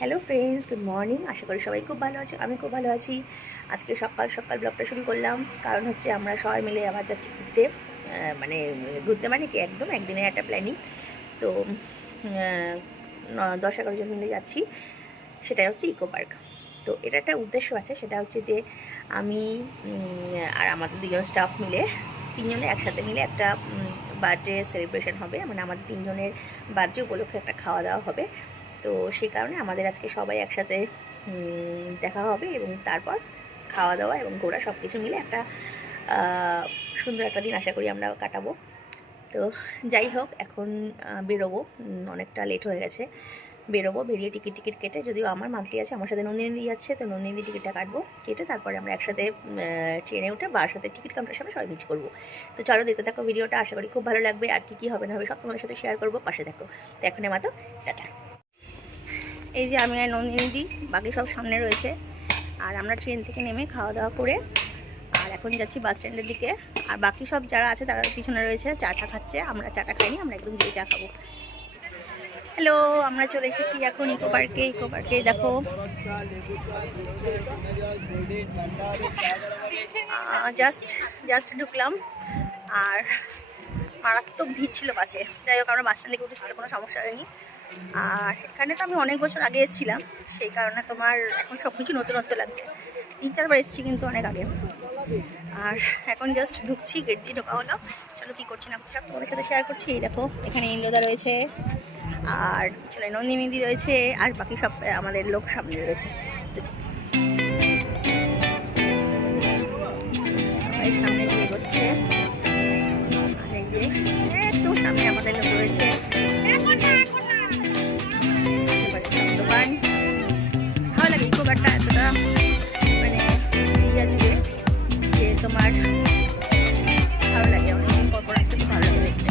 Hello friends, good morning. আশা করি সবাই খুব ভালো আছে। আমি খুব ভালো আছি। আজকে সকাল সকাল ব্লগটা শুরু করলাম, কারণ হচ্ছে আমরা সবাই মিলে আবার যাচ্ছি ঘুরতে। ঘুরতে মানে কি, একদম একদিনের একটা প্ল্যানিং। তো 10-11 জন মিলে যাচ্ছি। সেটাই হচ্ছে ইকো পার্ক। তো এটা একটা উদ্দেশ্য আছে, সেটা হচ্ছে যে আমি আর আমাদের দুজন স্টাফ মিলে, তিনজনে একসাথে মিলে একটা বার্থডে সেলিব্রেশন হবে। মানে আমাদের তিনজনের বার্থডে উপলক্ষে একটা খাওয়া দাওয়া হবে। তো সেই কারণে আমাদের আজকে সবাই একসাথে দেখা হবে এবং তারপর খাওয়া দাওয়া এবং ঘোরা সব কিছু মিলে একটা সুন্দর একটা দিন আশা করি আমরা কাটাবো। তো যাই হোক, এখন বেরোবো, অনেকটা লেট হয়ে গেছে। বেরোবো, বেরিয়ে টিকিট কেটে, যদিও আমার মান্থলি আছে, আমার সাথে নন্দিনী যাচ্ছে, তো নন্দিনী টিকিটটা কাটবো, কেটে তারপরে আমরা একসাথে ট্রেনে উঠে বাবার সাথে টিকিট কাউন্টারের সামনে সবাই মিট করবো। তো চলো দেখতে থাকো ভিডিওটা, আশা করি খুব ভালো লাগবে। আর কী হবে না হবে সব তোমাদের সাথে শেয়ার করবো, পাশে দেখো। তো এখন মাত্র টাটা। এই যে আমি আর নন্দিনী দি, বাকি সব সামনে রয়েছে। আর আমরা ট্রেন থেকে নেমে খাওয়া দাওয়া করে আর এখন যাচ্ছি বাস স্ট্যান্ডের দিকে। আর বাকি সব যারা আছে তারা পিছনে রয়েছে, চাটা খাচ্ছে। আমরা চাটা খাইনি, আমরা একদম গিয়ে চা খাবো। হ্যালো, আমরা চলে এসেছি এখন ইকো পার্কে। ইকো পার্কে দেখো, জাস্ট ঢুকলাম আর মারাত্মক ভিড় ছিল বাসে। যাই হোক, আমরা বাস স্ট্যান্ড থেকে উঠে কোনো সমস্যা হয়নি। আর এখানে তো আমি অনেক বছর আগে এসেছিলাম, সেই কারণে তোমার এখন সব কিছু নতুনত্ব লাগছে। 3-4 বার এসেছি কিন্তু অনেক আগে। আর এখন জাস্ট ঢুকছি, গেট দিয়ে ঢোকা হলো। চলো কী করছি না সব তোমাদের সাথে শেয়ার করছি। এই দেখো, এখানে ইন্দ্রদা রয়েছে, আর পিছনে নন্দিনী রয়েছে, আর বাকি সব আমাদের লোক সামনে রয়েছে। সামনে দিয়ে এগোচ্ছে, আর এই যে একদম সামনে আমাদের লোক রয়েছে। ভালো লাগে ইকো পার্কটা, এতটা মানে ইয়া জুড়ে যে তোমার ভালো লাগে। অনেকদিন পর আসতে খুব ভালো লাগে দেখতে।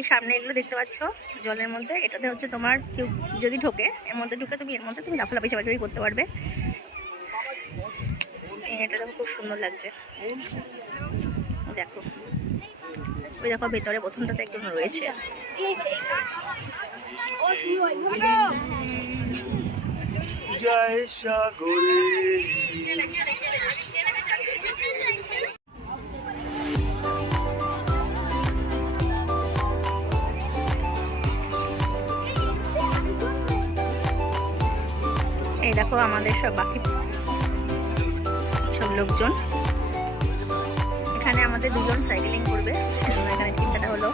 এই সামনে এগুলো দেখতে পাচ্ছ জলের মধ্যে, এটাতে হচ্ছে তোমার কেউ যদি ঢোকে, এর মধ্যে ঢুকে তুমি এর মধ্যে তুমি লাফালাফি চাপাচাপি করতে পারবে। এটা দেখো, খুব সুন্দর লাগছে। দেখো, ওই দেখো ভেতরে প্রথমটাতে একদম রয়েছে। জয় সাগরে। এই দেখো আমাদের সব বাকি সব লোকজন। এখানে আমাদের দুজন সাইকেলিং করবে, এখানে চিন্তাটা হলো।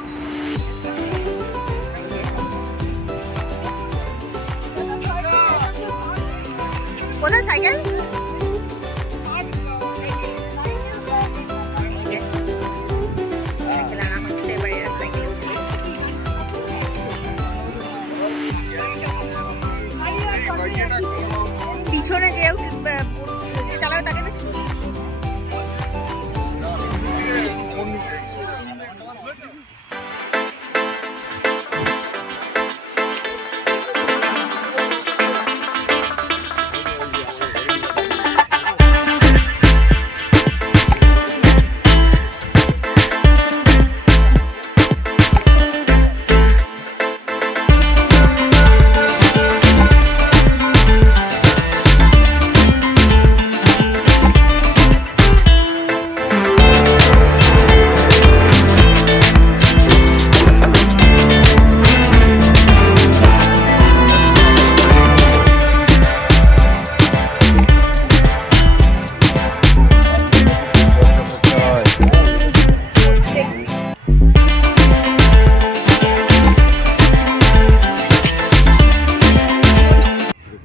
কোথায় সাইকেল? সাইকেল আনা হচ্ছে, এবার এরা সাইকেল উঠবে। পিছনে যে চালাবে তাকে দেখি।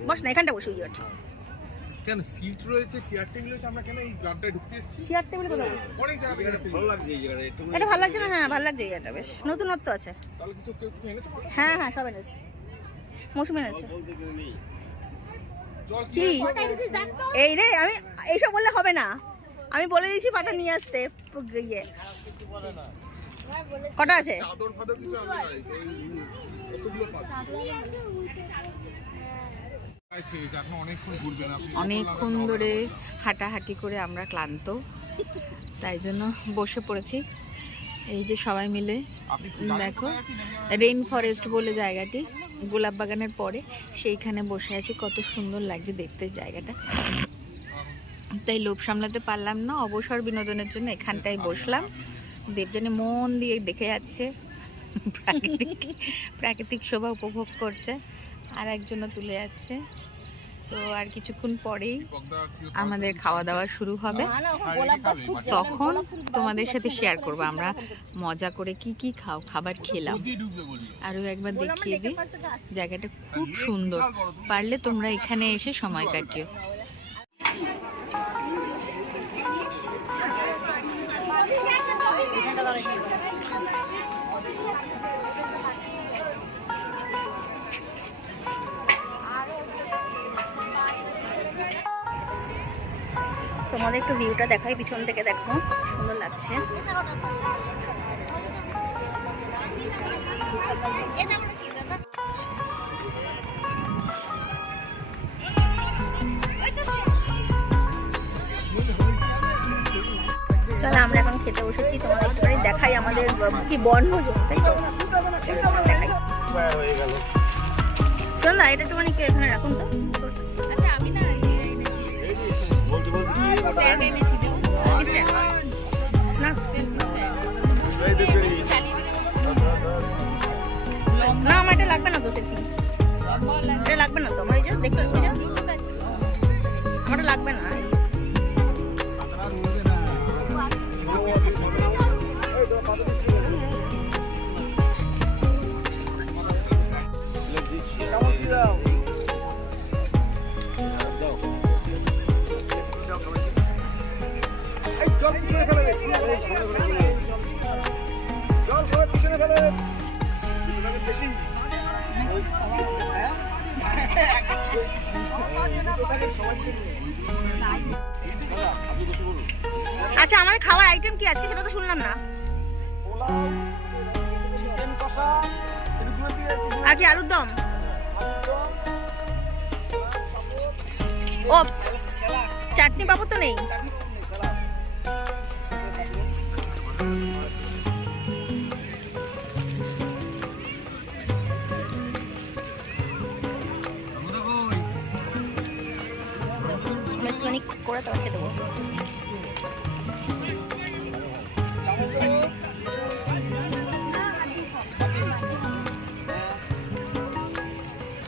বস না, এখানটা বসে ওঠ। কেন সিট রয়েছে, চেয়ার টেবিল রয়েছে, আমরা কেন এই ক্লাবটায় ঢুকতে যাচ্ছি? চেয়ার টেবিল কোথায়? অনেক জায়গা ভালো লাগছে এই জায়গাটা, একটু এটা ভালো লাগছে না? হ্যাঁ ভালো লাগছে, এটা বেশ নতুনত্ব আছে। তাহলে কিছু কেউ কিছু এনেছো? হ্যাঁ হ্যাঁ সব এনেছে, মৌসুমি এনেছে। বলতে কেউ নেই। জল কি এই রে, আমি এইসব বললে হবে না, আমি বলে দিয়েছি পাতা নিয়ে আসতে। ইয়ে কটা আছে? চাদর ফাদর কিছু আনবে না, কতগুলো পাবে? এখন অনেকক্ষণ ঘুরবেন আপনি, অনেকক্ষণ ধরে হাঁটাহাঁটি করে আমরা ক্লান্ত, তাই জন্য বসে পড়েছি এই যে সবাই মিলে। দেখো রেইন ফরেস্ট বলে জায়গাটি, গোলাপ বাগানের পরে সেইখানে বসে আছি। কত সুন্দর লাগছে দেখতে জায়গাটা, তাই লোভ সামলাতে পারলাম না, অবসর বিনোদনের জন্য এখানটায় বসলাম। দেবযানী মন দিয়ে দেখে যাচ্ছে, প্রাকৃতিক শোভা উপভোগ করছে, আর একজনও তুলে যাচ্ছে। তো আর কিছুক্ষণ পরেই আমাদের খাওয়া দাওয়া শুরু হবে, তখন তোমাদের সাথে শেয়ার করবো আমরা মজা করে কি কি খাবার খেলাম। আরও একবার দেখিয়ে দিই, জায়গাটা খুব সুন্দর, পারলে তোমরা এখানে এসে সময় কাটিও। তোমাদের একটু ভিউটা দেখাই, পিছন থেকে দেখো সুন্দর লাগছে। চলো আমরা এখন খেতে বসেছি, তোমাদের একটুখানি দেখাই আমাদের কি বনভোজন, তাই তো দেখাই। শোন না, এটা একটুখানি এখানে রাখুন তো। আচ্ছা আমি না না আমার এটা লাগবে না তো, সেলফি এটা লাগবে না তো আমার, এই যে দেখতে আমারটা লাগবে না। আচ্ছা আমাদের খাওয়ার আইটেম কি আজকে সেটা তো শুনলাম না। আর কি আলুর দম, ও চাটনি পাপড় তো নেই। করে তারপর খেতে বসবো।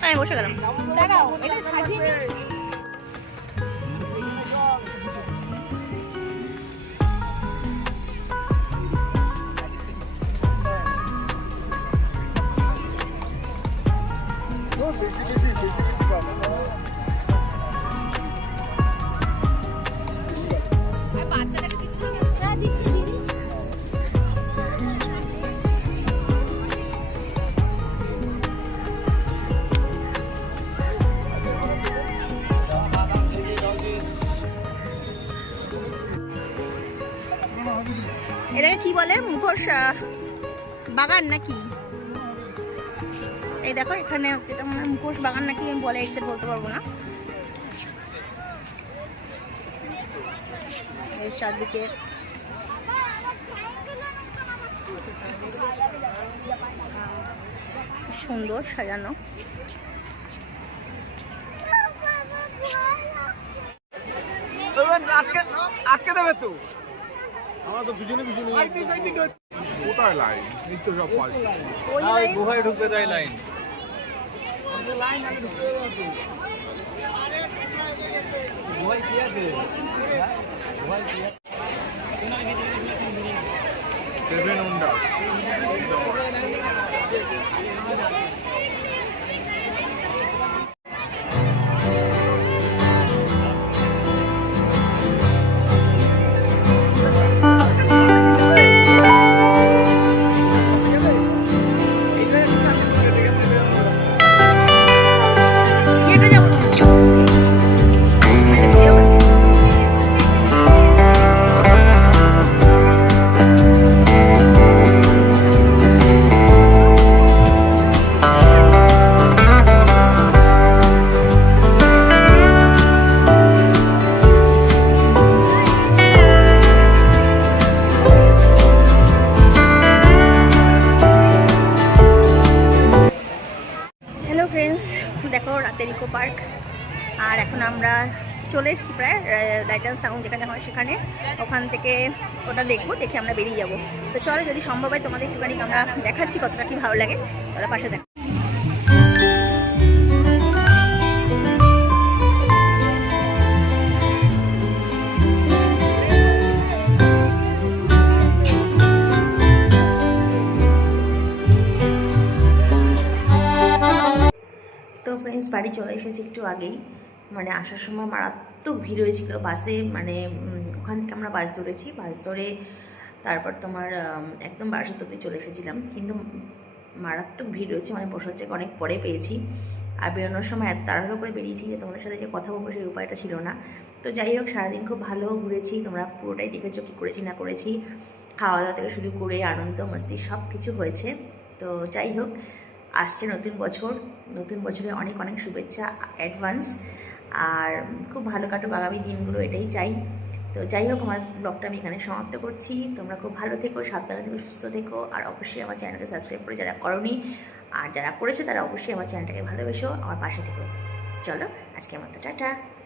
আমি বসে গেলাম। দাঁড়াও এটা সাজিয়ে নি। বেশি বেশি বেশি বেশি কথা বাচ্চাটাকে দিচ্ছ না কেন? যা দিচ্ছি দিদি। এটাকে কি বলে, মুখোশ বাগান নাকি? এই দেখো এখানে যেটা মনে হয় মুখোশ বাগান নাকি বলে, এক্সাক্ট বলতে পারবো না। এর চারদিকে সুন্দর সাজানো। আটকে দেবে তো, আমরা তো দুজনে দুজনে কোথায় লাইন এই তো সব পাল্টে ওই লাইন গুহায় ঢুকবে তাই লাইন। গুহায় কি আছে? গুহায় কি আছে? 7 উন্ডা ফ্রেন্ডস, দেখো রাতের ইকো পার্ক। আর এখন আমরা চলে এসেছি প্রায় লাইট অ্যান্ড সাউন্ড যেখানে হয় সেখানে। ওখান থেকে ওটা দেখবো, দেখে আমরা বেরিয়ে যাবো। তো চলো, যদি সম্ভব হয় তোমাদের একটুখানি আমরা দেখাচ্ছি কতটা কি ভালো লাগে। চলো পাশে দেখো। তো ফ্রেন্ডস, বাড়ি চলে এসেছি একটু আগেই। মানে আসার সময় মারাত্মক ভিড় হয়েছিল বাসে। মানে ওখান থেকে আমরা বাস ধরেছি, বাস ধরে তারপর তোমার একদম বারাসাত অব্দি চলে এসেছিলাম। কিন্তু মারাত্মক ভিড় হয়েছে, মানে বসার জায়গা অনেক পরে পেয়েছি। আর বেরোনোর সময় এত তাড়াহুড়ো করে বেরিয়েছি যে তোমাদের সাথে যে কথা বলবো সেই উপায়টা ছিল না। তো যাই হোক, সারাদিন খুব ভালো ঘুরেছি, তোমরা পুরোটাই দেখেছো কী করেছি না করেছি। খাওয়া দাওয়া থেকে শুরু করে আনন্দ মস্তি সব কিছু হয়েছে। তো যাই হোক, আসছে নতুন বছর, নতুন বছরে অনেক অনেক শুভেচ্ছা অ্যাডভান্স। আর খুব ভালো কাটুক আগামী দিনগুলো, এটাই চাই। তো যাই হোক, আমার ব্লগটা আমি এখানে সমাপ্ত করছি। তোমরা খুব ভালো থেকো, সাবধানে থেকো, সুস্থ থেকো। আর অবশ্যই আমার চ্যানেলকে সাবস্ক্রাইব করে যারা করোনি, আর যারা করেছো তারা অবশ্যই আমার চ্যানেলটাকে ভালোবেসো, আমার পাশে থেকো। চলো, আজকে আমার তো টাটা।